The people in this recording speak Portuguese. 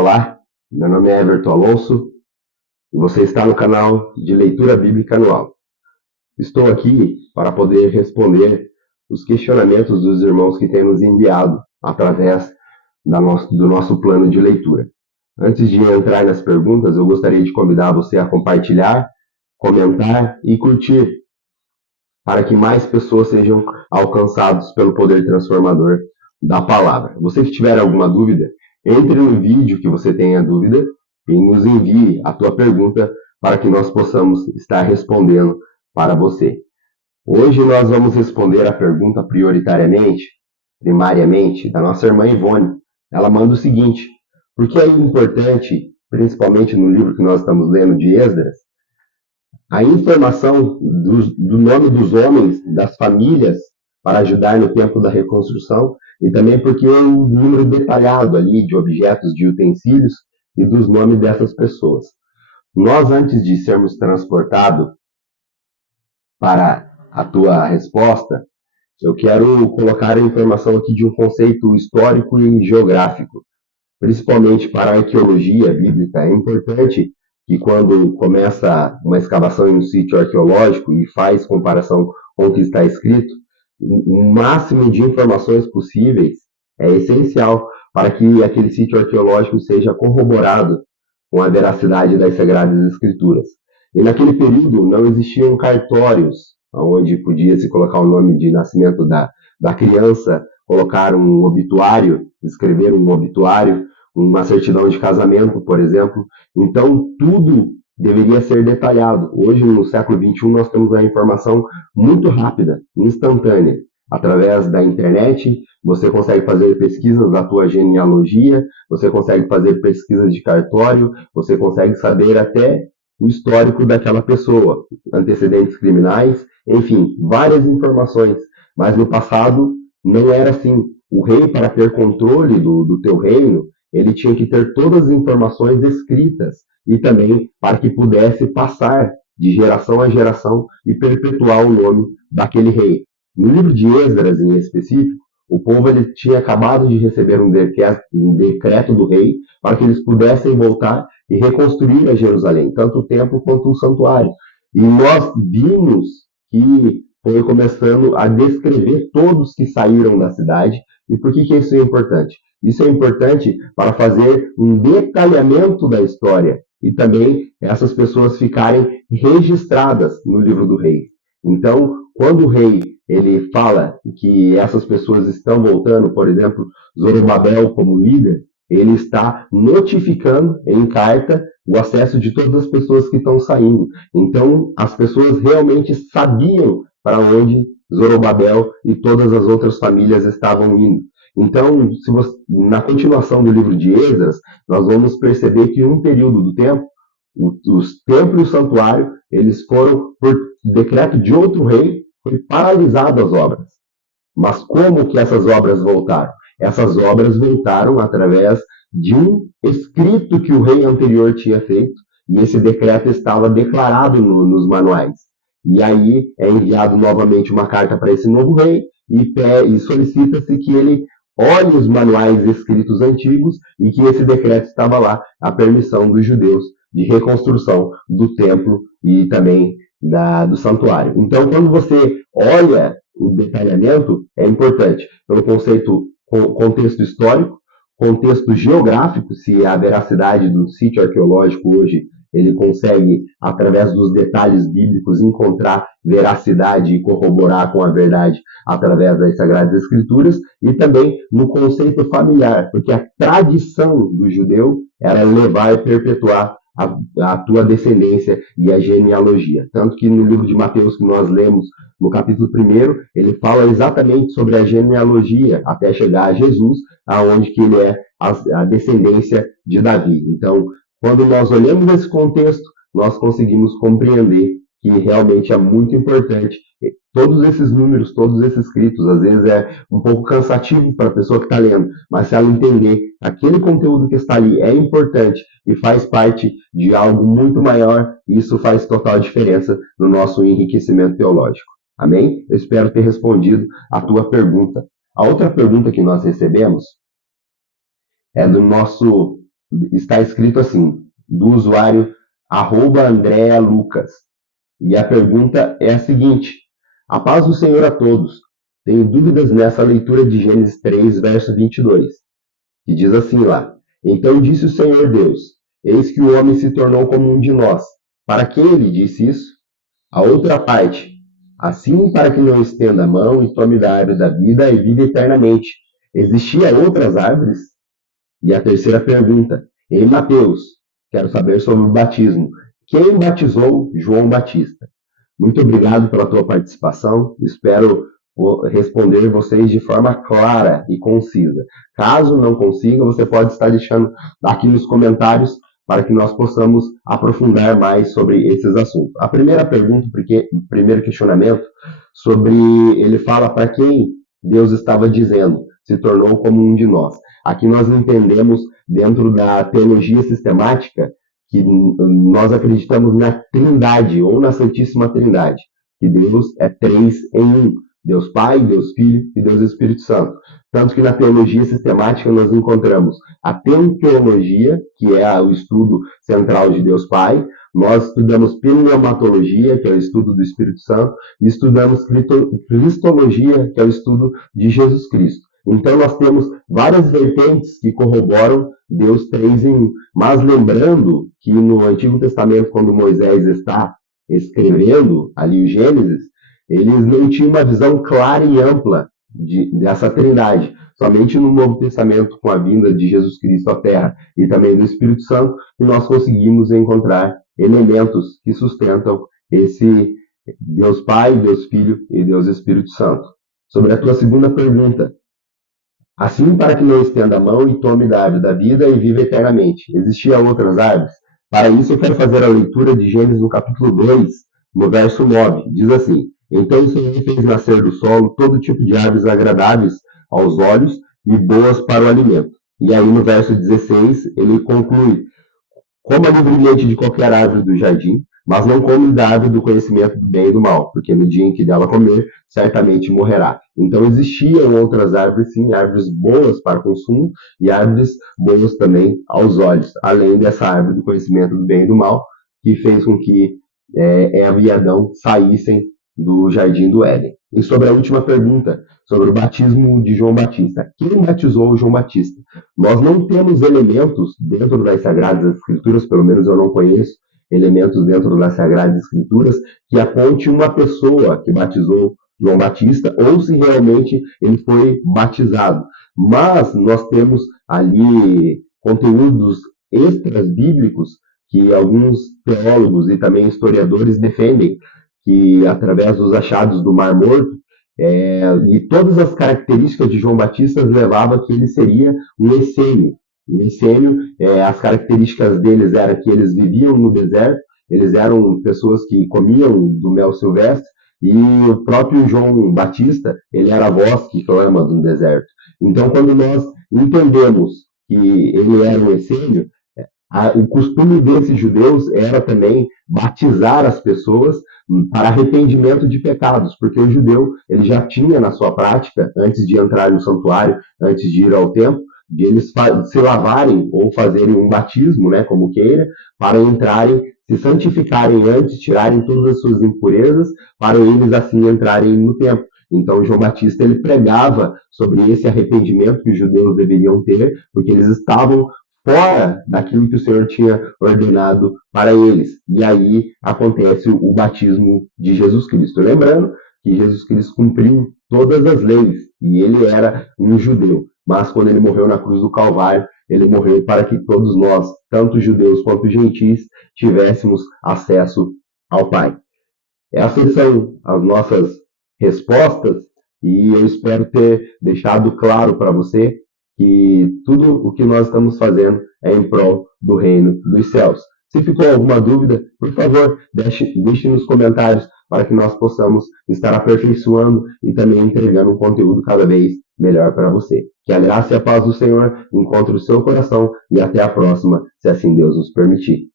Olá, meu nome é Everton Alonso e você está no canal de Leitura Bíblica Anual. Estou aqui para poder responder os questionamentos dos irmãos que têm nos enviado através do nosso plano de leitura. Antes de entrar nas perguntas, eu gostaria de convidar você a compartilhar, comentar e curtir, para que mais pessoas sejam alcançadas pelo poder transformador da palavra. Você que tiver alguma dúvida, entre no vídeo que você tenha dúvida e nos envie a tua pergunta para que nós possamos estar respondendo para você. Hoje nós vamos responder a pergunta primariamente, da nossa irmã Ivone. Ela manda o seguinte: por que é importante, principalmente no livro que nós estamos lendo de Esdras, a informação do nome dos homens, das famílias, para ajudar no tempo da reconstrução, e também porque é um número detalhado ali de objetos, de utensílios e dos nomes dessas pessoas. Nós, antes de sermos transportados para a tua resposta, eu quero colocar a informação aqui de um conceito histórico e geográfico, principalmente para a arqueologia bíblica. É importante que quando começa uma escavação em um sítio arqueológico e faz comparação com o que está escrito, o máximo de informações possíveis é essencial para que aquele sítio arqueológico seja corroborado com a veracidade das Sagradas Escrituras. E naquele período não existiam cartórios onde podia se colocar o nome de nascimento da criança, colocar um obituário, escrever um obituário, uma certidão de casamento, por exemplo. Então, tudo deveria ser detalhado. Hoje, no século XXI, nós temos a informação muito rápida, instantânea. Através da internet, você consegue fazer pesquisas da tua genealogia, você consegue fazer pesquisas de cartório, você consegue saber até o histórico daquela pessoa, antecedentes criminais, enfim, várias informações. Mas no passado não era assim. O rei, para ter controle do teu reino, ele tinha que ter todas as informações escritas e também para que pudesse passar de geração a geração e perpetuar o nome daquele rei. No livro de Esdras, em específico, o povo ele tinha acabado de receber um decreto do rei para que eles pudessem voltar e reconstruir a Jerusalém, tanto o templo quanto o santuário. E nós vimos que foi começando a descrever todos que saíram da cidade. E por que isso é importante? Isso é importante para fazer um detalhamento da história e também essas pessoas ficarem registradas no livro do rei. Então, quando o rei ele fala que essas pessoas estão voltando, por exemplo, Zorobabel como líder, ele está notificando em carta o acesso de todas as pessoas que estão saindo. Então, as pessoas realmente sabiam para onde Zorobabel e todas as outras famílias estavam indo. Então, se você, na continuação do livro de Esdras, nós vamos perceber que em um período do tempo, os templos e o santuário, eles foram, por decreto de outro rei, foi paralisado as obras. Mas como que essas obras voltaram? Essas obras voltaram através de um escrito que o rei anterior tinha feito, e esse decreto estava declarado nos manuais. E aí é enviado novamente uma carta para esse novo rei, e solicita-se que ele olhe os manuais escritos antigos e que esse decreto estava lá, a permissão dos judeus de reconstrução do templo e também do santuário. Então, quando você olha o detalhamento, é importante pelo contexto histórico, contexto geográfico, se a veracidade do sítio arqueológico hoje ele consegue, através dos detalhes bíblicos, encontrar veracidade e corroborar com a verdade através das Sagradas Escrituras, e também no conceito familiar, porque a tradição do judeu era levar e perpetuar a tua descendência e a genealogia. Tanto que no livro de Mateus que nós lemos, no capítulo 1, ele fala exatamente sobre a genealogia até chegar a Jesus, aonde que ele é a descendência de Davi. Então, quando nós olhamos esse contexto, nós conseguimos compreender que realmente é muito importante. Todos esses números, todos esses escritos, às vezes é um pouco cansativo para a pessoa que está lendo, mas se ela entender aquele conteúdo que está ali é importante e faz parte de algo muito maior, isso faz total diferença no nosso enriquecimento teológico. Amém? Eu espero ter respondido a tua pergunta. A outra pergunta que nós recebemos é do nosso está escrito assim, do usuário @AndreaLucas. E a pergunta é a seguinte: a paz do Senhor a todos. Tenho dúvidas nessa leitura de Gênesis 3, verso 22, que diz assim lá: então disse o Senhor Deus, eis que o homem se tornou como um de nós. Para quem ele disse isso? A outra parte, assim para que não estenda a mão e tome da árvore da vida e viva eternamente. Existia outras árvores? E a terceira pergunta, em Mateus, quero saber sobre o batismo. Quem batizou João Batista? Muito obrigado pela tua participação. Espero responder vocês de forma clara e concisa. Caso não consiga, você pode estar deixando aqui nos comentários para que nós possamos aprofundar mais sobre esses assuntos. A primeira pergunta, o primeiro questionamento, sobre ele fala para quem Deus estava dizendo, se tornou como um de nós. Aqui nós entendemos, dentro da teologia sistemática, que nós acreditamos na Trindade, ou na Santíssima Trindade, que Deus é três em um, Deus Pai, Deus Filho e Deus Espírito Santo. Tanto que na teologia sistemática nós encontramos a teologia, que é o estudo central de Deus Pai, nós estudamos pneumatologia, que é o estudo do Espírito Santo, e estudamos cristologia, que é o estudo de Jesus Cristo. Então nós temos várias vertentes que corroboram Deus três em um. Mas lembrando que no Antigo Testamento, quando Moisés está escrevendo ali o Gênesis, eles não tinham uma visão clara e ampla dessa trindade. Somente no Novo Testamento, com a vinda de Jesus Cristo à Terra e também do Espírito Santo, que nós conseguimos encontrar elementos que sustentam esse Deus Pai, Deus Filho e Deus Espírito Santo. Sobre a tua segunda pergunta, assim para que não estenda a mão e tome da árvore da vida e viva eternamente. Existiam outras árvores? Para isso eu quero fazer a leitura de Gênesis no capítulo 2, no verso 9. Diz assim, então o Senhor fez nascer do solo todo tipo de árvores agradáveis aos olhos e boas para o alimento. E aí no verso 16 ele conclui, coma livremente de qualquer árvore do jardim, mas não come da árvore do conhecimento do bem e do mal, porque no dia em que dela comer, certamente morrerá. Então existiam outras árvores, sim, árvores boas para consumo e árvores boas também aos olhos, além dessa árvore do conhecimento do bem e do mal, que fez com que Eva e Adão saíssem do jardim do Éden. E sobre a última pergunta, sobre o batismo de João Batista. Quem batizou João Batista? Nós não temos elementos dentro das Sagradas Escrituras, pelo menos eu não conheço elementos dentro das Sagradas Escrituras que aponte uma pessoa que batizou João Batista ou se realmente ele foi batizado. Mas nós temos ali conteúdos extras bíblicos que alguns teólogos e também historiadores defendem que através dos achados do Mar Morto e todas as características de João Batista levavam que ele seria um essênio. Um essênio, as características deles eram que eles viviam no deserto, eles eram pessoas que comiam do mel silvestre, e o próprio João Batista, ele era a voz que clama no deserto. Então, quando nós entendemos que ele era um essênio, o costume desses judeus era também batizar as pessoas para arrependimento de pecados, porque o judeu ele já tinha na sua prática, antes de entrar no santuário, antes de ir ao templo, de eles se lavarem ou fazerem um batismo, né, como queira, para entrarem, se santificarem antes, tirarem todas as suas impurezas, para eles assim entrarem no templo. Então, João Batista ele pregava sobre esse arrependimento que os judeus deveriam ter, porque eles estavam fora daquilo que o Senhor tinha ordenado para eles. E aí acontece o batismo de Jesus Cristo. Lembrando que Jesus Cristo cumpriu todas as leis e ele era um judeu. Mas quando ele morreu na cruz do Calvário, ele morreu para que todos nós, tanto judeus quanto gentis, tivéssemos acesso ao Pai. Essas são as nossas respostas e eu espero ter deixado claro para você que tudo o que nós estamos fazendo é em prol do reino dos céus. Se ficou alguma dúvida, por favor, deixe nos comentários para que nós possamos estar aperfeiçoando e também entregando um conteúdo cada vez melhor para você. Que a graça e a paz do Senhor encontre o seu coração e até a próxima, se assim Deus nos permitir.